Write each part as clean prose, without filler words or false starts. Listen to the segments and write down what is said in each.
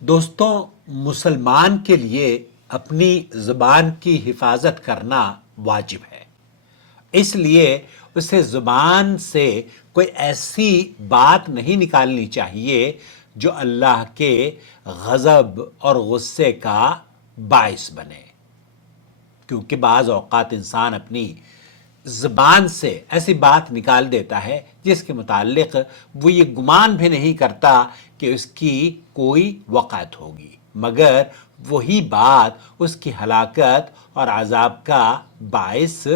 دوستوں، مسلمان کے لیے اپنی زبان کی حفاظت کرنا واجب ہے۔ اس لیے اسے زبان سے کوئی ایسی بات نہیں نکالنی چاہیے جو اللہ کے غضب اور غصے کا باعث بنے، کیونکہ بعض اوقات انسان اپنی زبان سے ایسی بات نکال دیتا ہے جس کے متعلق وہ یہ گمان بھی نہیں کرتا کہ اس کی کوئی وقعت ہوگی، مگر وہی بات اس کی ہلاکت اور عذاب کا باعث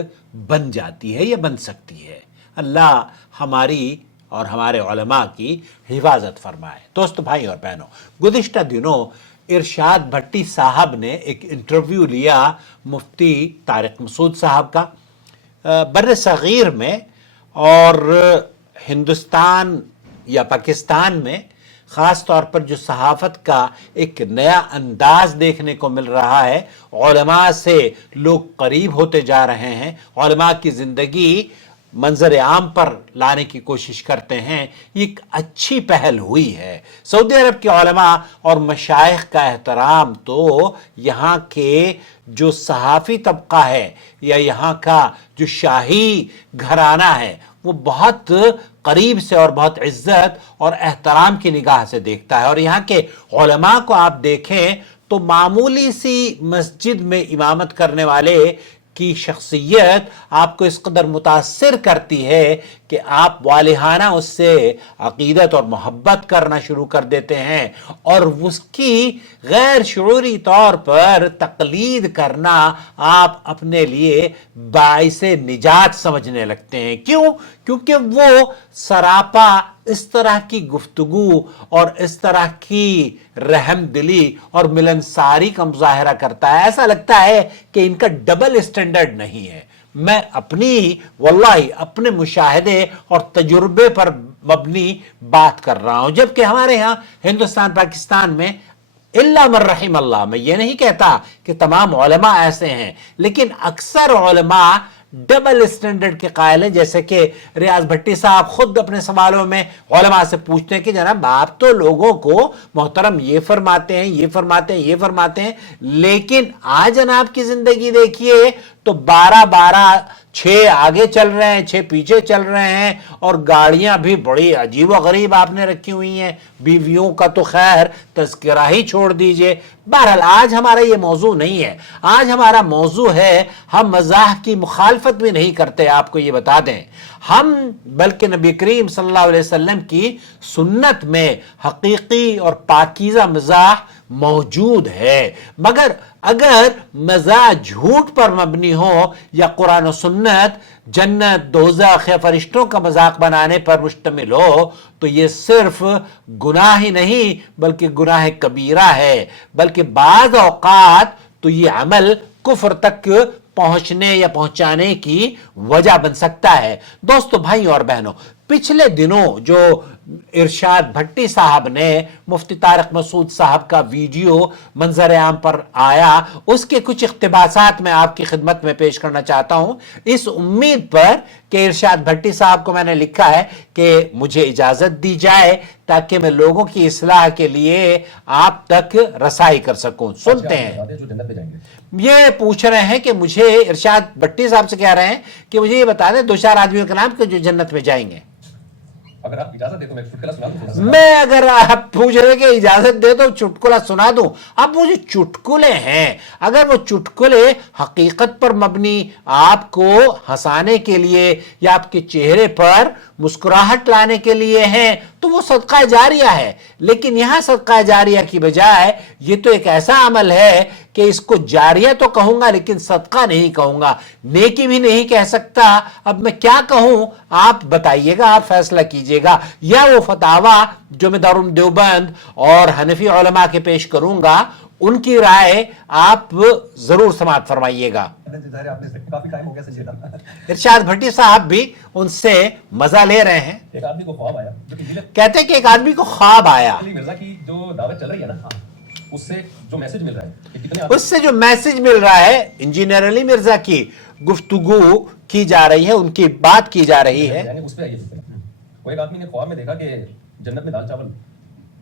بن جاتی ہے یا بن سکتی ہے۔ اللہ ہماری اور ہمارے علماء کی حفاظت فرمائے۔ دوست بھائی اور بہنوں، گزشتہ دنوں ارشاد بھٹی صاحب نے ایک انٹرویو لیا مفتی طارق مسعود صاحب کا بر صغیر میں، اور ہندوستان یا پاکستان میں خاص طور پر جو صحافت کا ایک نیا انداز دیکھنے کو مل رہا ہے، علماء سے لوگ قریب ہوتے جا رہے ہیں، علماء کی زندگی منظر عام پر لانے کی کوشش کرتے ہیں، یہ ایک اچھی پہل ہوئی ہے۔ سعودی عرب کے علماء اور مشائخ کا احترام تو یہاں کے جو صحافی طبقہ ہے یا یہاں کا جو شاہی گھرانہ ہے وہ بہت قریب سے اور بہت عزت اور احترام کی نگاہ سے دیکھتا ہے، اور یہاں کے علماء کو آپ دیکھیں تو معمولی سی مسجد میں امامت کرنے والے کی شخصیت آپ کو اس قدر متاثر کرتی ہے کہ آپ والہانہ اس سے عقیدت اور محبت کرنا شروع کر دیتے ہیں، اور اس کی غیر شعوری طور پر تقلید کرنا آپ اپنے لیے باعث نجات سمجھنے لگتے ہیں۔ کیوں؟ کیونکہ وہ سراپا اس طرح کی گفتگو اور اس طرح کی رحم دلی اور ملنساری کا مظاہرہ کرتا ہے، ایسا لگتا ہے کہ ان کا ڈبل اسٹینڈرڈ نہیں ہے۔ میں اپنے مشاہدے اور تجربے پر مبنی بات کر رہا ہوں، جبکہ ہمارے ہاں ہندوستان پاکستان میں الا من رحم اللہ، میں یہ نہیں کہتا کہ تمام علماء ایسے ہیں، لیکن اکثر علماء ڈبل اسٹینڈرڈ کے قائل ہیں، جیسے کہ ریاض بھٹی صاحب خود اپنے سوالوں میں علماء سے پوچھتے ہیں کہ جناب آپ تو لوگوں کو محترم یہ فرماتے ہیں، یہ فرماتے ہیں، یہ فرماتے ہیں، لیکن آج جناب کی زندگی دیکھیے تو 12 6 آگے چل رہے ہیں، 6 پیچھے چل رہے ہیں، اور گاڑیاں بھی بڑی عجیب و غریب آپ نے رکھی ہوئی ہیں، بیویوں کا تو خیر تذکرہ ہی چھوڑ دیجئے۔ بہرحال آج ہمارا یہ موضوع نہیں ہے، آج ہمارا موضوع ہے، ہم مزاح کی مخالفت بھی نہیں کرتے، آپ کو یہ بتا دیں، ہم بلکہ نبی کریم صلی اللہ علیہ وسلم کی سنت میں حقیقی اور پاکیزہ مزاح موجود ہے، مگر اگر مزاح جھوٹ پر مبنی ہو یا قرآن و سنت جنت دوزخ یا فرشتوں کا مذاق بنانے پر مشتمل ہو تو یہ صرف گناہ ہی نہیں بلکہ گناہ کبیرہ ہے، بلکہ بعض اوقات تو یہ عمل کفر تک پہنچنے یا پہنچانے کی وجہ بن سکتا ہے۔ دوستو بھائی اور بہنوں، پچھلے دنوں جو ارشاد بھٹی صاحب نے مفتی طارق مسعود صاحب کا ویڈیو منظر عام پر آیا، اس کے کچھ اقتباسات میں آپ کی خدمت میں پیش کرنا چاہتا ہوں، اس امید پر کہ ارشاد بھٹی صاحب کو میں نے لکھا ہے کہ مجھے اجازت دی جائے تاکہ میں لوگوں کی اصلاح کے لیے آپ تک رسائی کر سکوں۔ سنتے ہیں، یہ پوچھ رہے ہیں کہ مجھے ارشاد بھٹی صاحب سے کہہ رہے ہیں کہ مجھے یہ بتا دیں 2-4 آدمیوں کے نام کہ جو جنت میں جائیں گے۔ اگر آپ اجازت دے تو میں چٹکلا سنا دوں۔ میں اگر آپ پوچھ رہے کہ اجازت دے تو چٹکلا سنا دوں، اب وہ جو چٹکلے ہیں اگر وہ چٹکلے حقیقت پر مبنی آپ کو ہنسانے کے لیے یا آپ کے چہرے پر مسکراہٹ لانے کے لیے ہیں تو وہ صدقہ جاریہ ہے، لیکن یہاں صدقہ جاریہ کی بجائے یہ تو ایک ایسا عمل ہے کہ اس کو جاریہ تو کہوں گا لیکن صدقہ نہیں کہوں گا، نیکی بھی نہیں کہہ سکتا۔ اب میں کیا کہوں آپ بتائیے گا، آپ فیصلہ کیجئے گا، یا وہ فتاوی جو میں دارالعلوم دیوبند اور حنفی علماء کے پیش کروں گا ان کی رائے آپ ضرور سماعت فرمائیے گا۔ ارشاد بھٹی صاحب بھی ان سے مزہ لے رہے ہیں، ایک آدمی کو خواب آیا، کہتے ہیں کہ ایک آدمی کو خواب آیا، مرزا کی جو دعوت چل رہی ہے نا اس سے جو میسج مل رہا ہے، اس سے جو میسج مل رہا ہے انجینئر علی مرزا کی گفتگو کی جا رہی ہے، ان کی بات کی جا رہی ہے۔ اس پہ آئیے۔ کوئی ایک آدمی نے خواب میں دیکھا کہ جنت میں دال چاول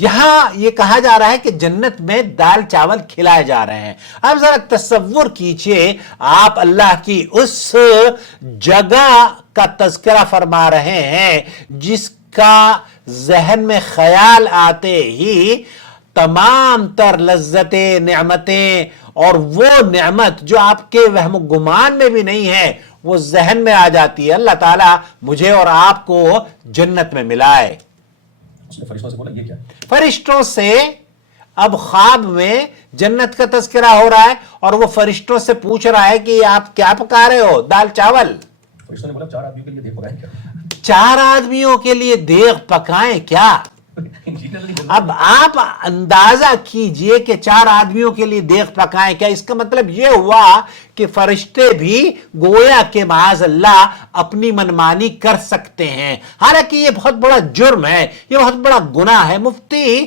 یہاں یہ کہا جا رہا ہے کہ جنت میں دال چاول کھلائے جا رہے ہیں. اب ذرا تصور کیجئے آپ اللہ کی اس جگہ کا تذکرہ فرما رہے ہیں جس کا ذہن میں خیال آتے ہی تمام تر لذتیں، نعمتیں اور وہ نعمت جو آپ کے وہم و گمان میں بھی نہیں ہے وہ ذہن میں آ جاتی ہے. اللہ تعالیٰ مجھے اور آپ کو جنت میں ملائے. اس نے فرشتوں سے بولا یہ کیا ہے؟ فرشتوں سے اب خواب میں جنت کا تذکرہ ہو رہا ہے اور وہ فرشتوں سے پوچھ رہا ہے کہ آپ کیا پکا رہے ہو؟ دال چاول. فرشتوں نے بولا 4 آدمیوں کے لیے دیکھ پکائیں کیا؟ 4 آدمیوں کے لیے دیگ پکائیں کیا؟ انجینئر نہیں بولنا. اب آپ اندازہ کیجئے کہ 4 آدمیوں کے لیے دیگ پکائیں کیا. اس کا مطلب یہ ہوا کہ فرشتے بھی گویا کہ معاذ اللہ اپنی منمانی کر سکتے ہیں. حالانکہ یہ بہت بڑا جرم ہے، یہ بہت بڑا گناہ ہے. مفتی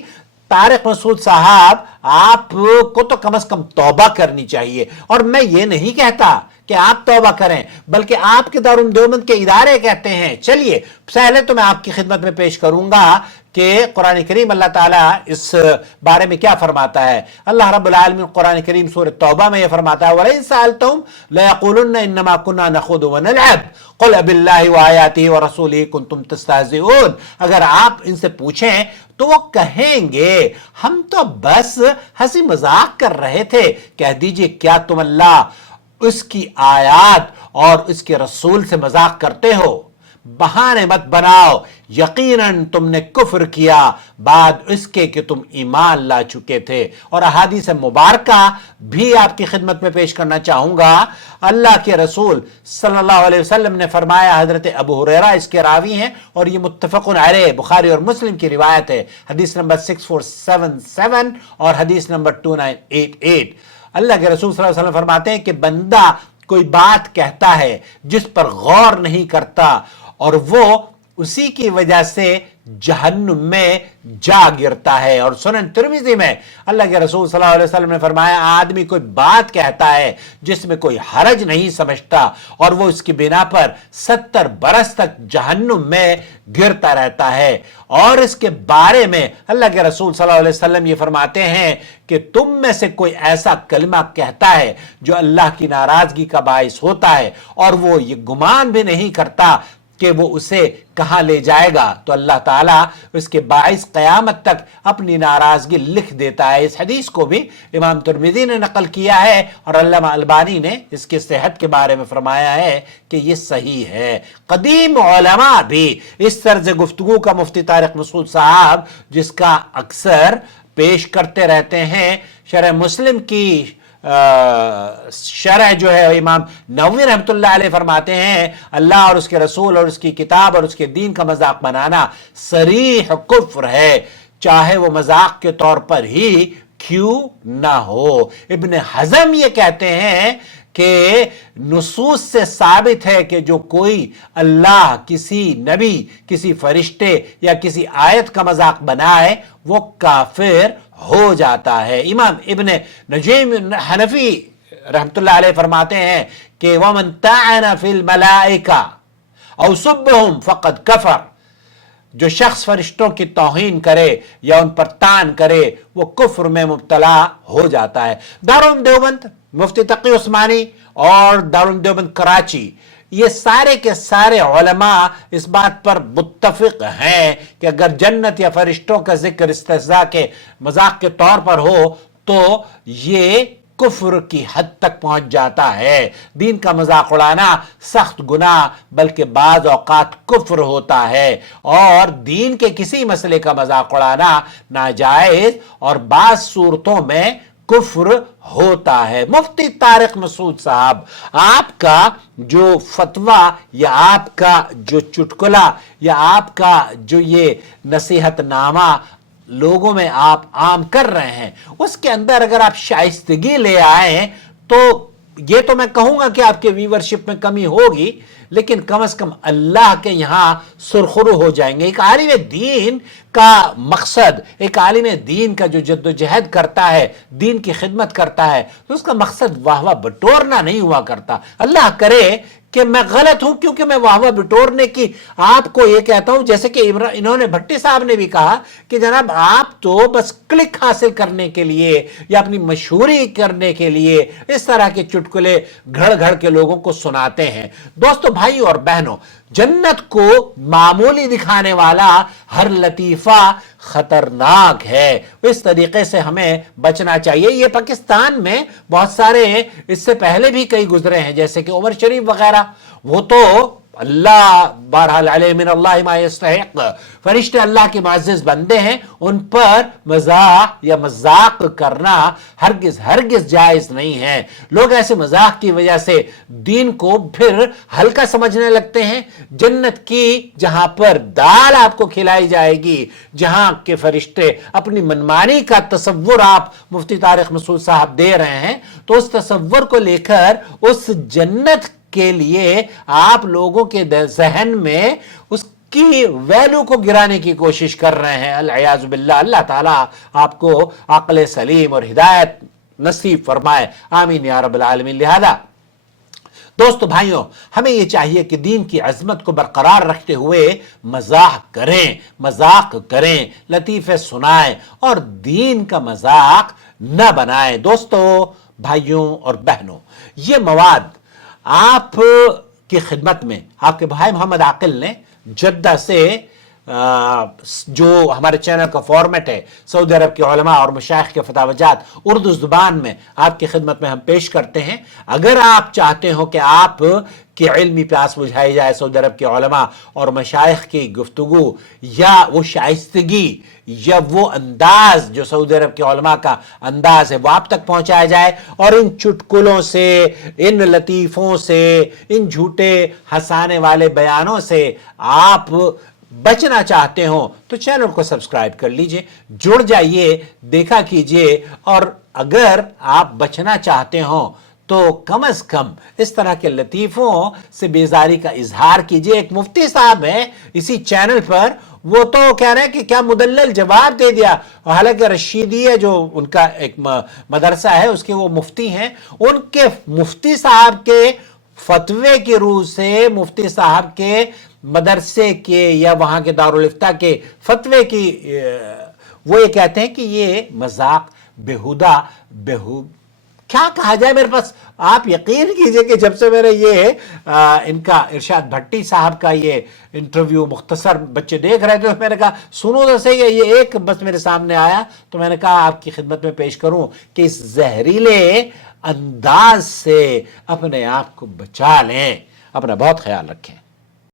طارق مسعود صاحب آپ کو تو کم از کم توبہ کرنی چاہیے. اور میں یہ نہیں کہتا کہ آپ توبہ کریں، بلکہ آپ کے دارالعلوم دیوبند کے ادارے کہتے ہیں. چلیے پہلے تو میں آپ کی خدمت میں پیش کروں گا کہ قرآن کریم اللہ تعالیٰ اس بارے میں کیا فرماتا ہے. اللہ رب العالمین قرآن کریم سورہ توبہ میں یہ فرماتا ہے وَلَئِن سَأَلْتَهُمْ لَيَقُولُنَّ إِنَّمَا كُنَّا نَخُوضُ وَنَلْعَبُ قُلْ أَبِاللَّهِ وَآيَاتِهِ وَرَسُولِهِ كُنتُمْ تَسْتَهْزِئُونَ. اگر آپ ان سے پوچھیں تو وہ کہیں گے ہم تو بس ہنسی مذاق کر رہے تھے. کہہ دیجئے کیا تم اللہ اس کی آیات اور اس کے رسول سے مذاق کرتے ہو؟ بہانے مت بناؤ، یقیناً تم نے کفر کیا بعد اس کے کہ تم ایمان لا چکے تھے. اور احادیث مبارکہ بھی آپ کی خدمت میں پیش کرنا چاہوں گا. اللہ کے رسول صلی اللہ علیہ وسلم نے فرمایا، حضرت ابو ہریرہ اس کے راوی ہیں اور یہ متفق علیہ بخاری اور مسلم کی روایت ہے، حدیث نمبر 6477 اور حدیث نمبر 2988. اللہ کے رسول صلی اللہ علیہ وسلم فرماتے ہیں کہ بندہ کوئی بات کہتا ہے جس پر غور نہیں کرتا اور وہ اسی کی وجہ سے جہنم میں جا گرتا ہے. اور سنن ترمذی میں اللہ کے رسول صلی اللہ علیہ وسلم نے فرمایا آدمی کوئی بات کہتا ہے جس میں کوئی حرج نہیں سمجھتا اور وہ اس کی بنا پر 70 برس تک جہنم میں گرتا رہتا ہے. اور اس کے بارے میں اللہ کے رسول صلی اللہ علیہ وسلم یہ فرماتے ہیں کہ تم میں سے کوئی ایسا کلمہ کہتا ہے جو اللہ کی ناراضگی کا باعث ہوتا ہے اور وہ یہ گمان بھی نہیں کرتا کہ وہ اسے کہاں لے جائے گا تو اللہ تعالیٰ اس کے باعث قیامت تک اپنی ناراضگی لکھ دیتا ہے. اس حدیث کو بھی امام ترمذی نے نقل کیا ہے اور علامہ البانی نے اس کے صحت کے بارے میں فرمایا ہے کہ یہ صحیح ہے. قدیم علماء بھی اس طرز گفتگو کا مفتی طارق مسعود صاحب جس کا اکثر پیش کرتے رہتے ہیں، شرح مسلم کی شرح جو ہے امام نووی رحمۃ اللہ علیہ فرماتے ہیں اللہ اور اس کے رسول اور اس کی کتاب اور اس کے دین کا مذاق بنانا صریح کفر ہے، چاہے وہ مذاق کے طور پر ہی کیوں نہ ہو. ابن حزم یہ کہتے ہیں کہ نصوص سے ثابت ہے کہ جو کوئی اللہ، کسی نبی، کسی فرشتے یا کسی آیت کا مذاق بنائے وہ کافر ہو جاتا ہے. امام ابن نجیم حنفی رحمت اللہ علیہ فرماتے ہیں کہ وَمَن تَعَنَ فِي الْمَلَائِكَةِ أَوْ سُبَّهُمْ فَقَدْ كَفَرَ. جو شخص فرشتوں کی توہین کرے یا ان پر طعن کرے وہ کفر میں مبتلا ہو جاتا ہے. دارالعلوم دیوبند، مفتی تقی عثمانی اور دارالعلوم دیوبند کراچی یہ سارے کے سارے علماء اس بات پر متفق ہیں کہ اگر جنت یا فرشتوں کا ذکر استہزاء کے مذاق کے طور پر ہو تو یہ کفر کی حد تک پہنچ جاتا ہے. دین کا مذاق اڑانا سخت گناہ بلکہ بعض اوقات کفر ہوتا ہے اور دین کے کسی مسئلے کا مذاق اڑانا ناجائز اور بعض صورتوں میں کفر ہوتا ہے. مفتی طارق مسعود صاحب آپ کا جو فتویٰ یا آپ کا جو چٹکلا یا آپ کا جو یہ نصیحت نامہ لوگوں میں آپ عام کر رہے ہیں اس کے اندر اگر آپ شائستگی لے آئیں تو یہ تو میں کہوں گا کہ آپ کے ویورشپ میں کمی ہوگی لیکن کم از کم اللہ کے یہاں سرخرو ہو جائیں گے. ایک عالم دین کا مقصد، ایک عالم دین کا جو جد و جہد کرتا ہے، دین کی خدمت کرتا ہے تو اس کا مقصد واہ واہ بٹورنا نہیں ہوا کرتا. اللہ کرے کہ میں غلط ہوں کیونکہ میں واہ واہ بٹورنے کی آپ کو یہ کہتا ہوں، جیسے کہ انہوں نے بھٹی صاحب نے بھی کہا کہ جناب آپ تو بس کلک حاصل کرنے کے لیے یا اپنی مشہوری کرنے کے لیے اس طرح کے چٹکلے گھڑ گھڑ کے لوگوں کو سناتے ہیں۔ دوستو، بھائی اور بہنوں، جنت کو معمولی دکھانے والا ہر لطیفہ خطرناک ہے، اس طریقے سے ہمیں بچنا چاہیے۔ یہ پاکستان میں بہت سارے اس سے پہلے بھی کئی گزرے ہیں، جیسے کہ عمر شریف وغیرہ، وہ تو اللہ بہرحال علیہ من اللہ ما یستحق، فرشتے اللہ کے معزز بندے ہیں، ان پر مزاح یا مذاق کرنا ہرگز ہرگز جائز نہیں ہے۔ لوگ ایسے مذاق کی وجہ سے دین کو پھر ہلکا سمجھنے لگتے ہیں۔ جنت کی جہاں پر دال آپ کو کھلائی جائے گی، جہاں کے فرشتے اپنی منمانی کا تصور آپ مفتی طارق مسعود صاحب دے رہے ہیں، تو اس تصور کو لے کر اس جنت کے لیے آپ لوگوں کے ذہن میں اس کی ویلو کو گرانے کی کوشش کر رہے ہیں، العیاذ باللہ۔ اللہ تعالیٰ آپ کو عقل سلیم اور ہدایت نصیب فرمائے، آمین یا رب العالمین۔ لہذا دوستو بھائیوں، ہمیں یہ چاہیے کہ دین کی عظمت کو برقرار رکھتے ہوئے مذاق کریں، لطیفے سنائیں اور دین کا مذاق نہ بنائیں۔ دوستو بھائیوں اور بہنوں، یہ مواد آپ کی خدمت میں آپ کے بھائی محمد عاقل نے جدہ سے جو ہمارے چینل کا فارمیٹ ہے، سعودی عرب کے علماء اور مشائخ کے فتاوی جات اردو زبان میں آپ کی خدمت میں ہم پیش کرتے ہیں۔ اگر آپ چاہتے ہو کہ آپ کی علمی پیاس بجھائی جائے سعودی عرب کے علماء اور مشائخ کی گفتگو یا وہ شائستگی یا وہ انداز جو سعودی عرب کے علماء کا انداز ہے وہ آپ تک پہنچایا جائے، اور ان چٹکلوں سے، ان لطیفوں سے، ان جھوٹے ہنسانے والے بیانوں سے آپ بچنا چاہتے ہوں تو چینل کو سبسکرائب کر لیجئے، جڑ جائیے، دیکھا کیجئے، اور اگر آپ بچنا چاہتے ہوں تو کم از کم اس طرح کے لطیفوں سے بیزاری کا اظہار کیجئے۔ ایک مفتی صاحب ہیں اسی چینل پر، وہ تو کہہ رہے ہیں کہ کیا مدلل جواب دے دیا، حالانکہ رشیدیہ جو ان کا ایک مدرسہ ہے اس کے وہ مفتی ہیں، ان کے مفتی صاحب کے فتوے کی روح سے، مفتی صاحب کے مدرسے کے یا وہاں کے دارالافتاء کے فتوے کی وہ یہ کہتے ہیں کہ یہ مذاق بےہودہ کیا کہا جائے میرے پاس۔ آپ یقین کیجئے کہ جب سے میں نے یہ ان کا ارشاد بھٹی صاحب کا یہ انٹرویو مختصر بچے دیکھ رہے تھے، تو میں نے کہا سنو تو صحیح، یہ ایک بس میرے سامنے آیا تو میں نے کہا آپ کی خدمت میں پیش کروں کہ اس زہریلے انداز سے اپنے آپ کو بچا لیں۔ اپنا بہت خیال رکھیں۔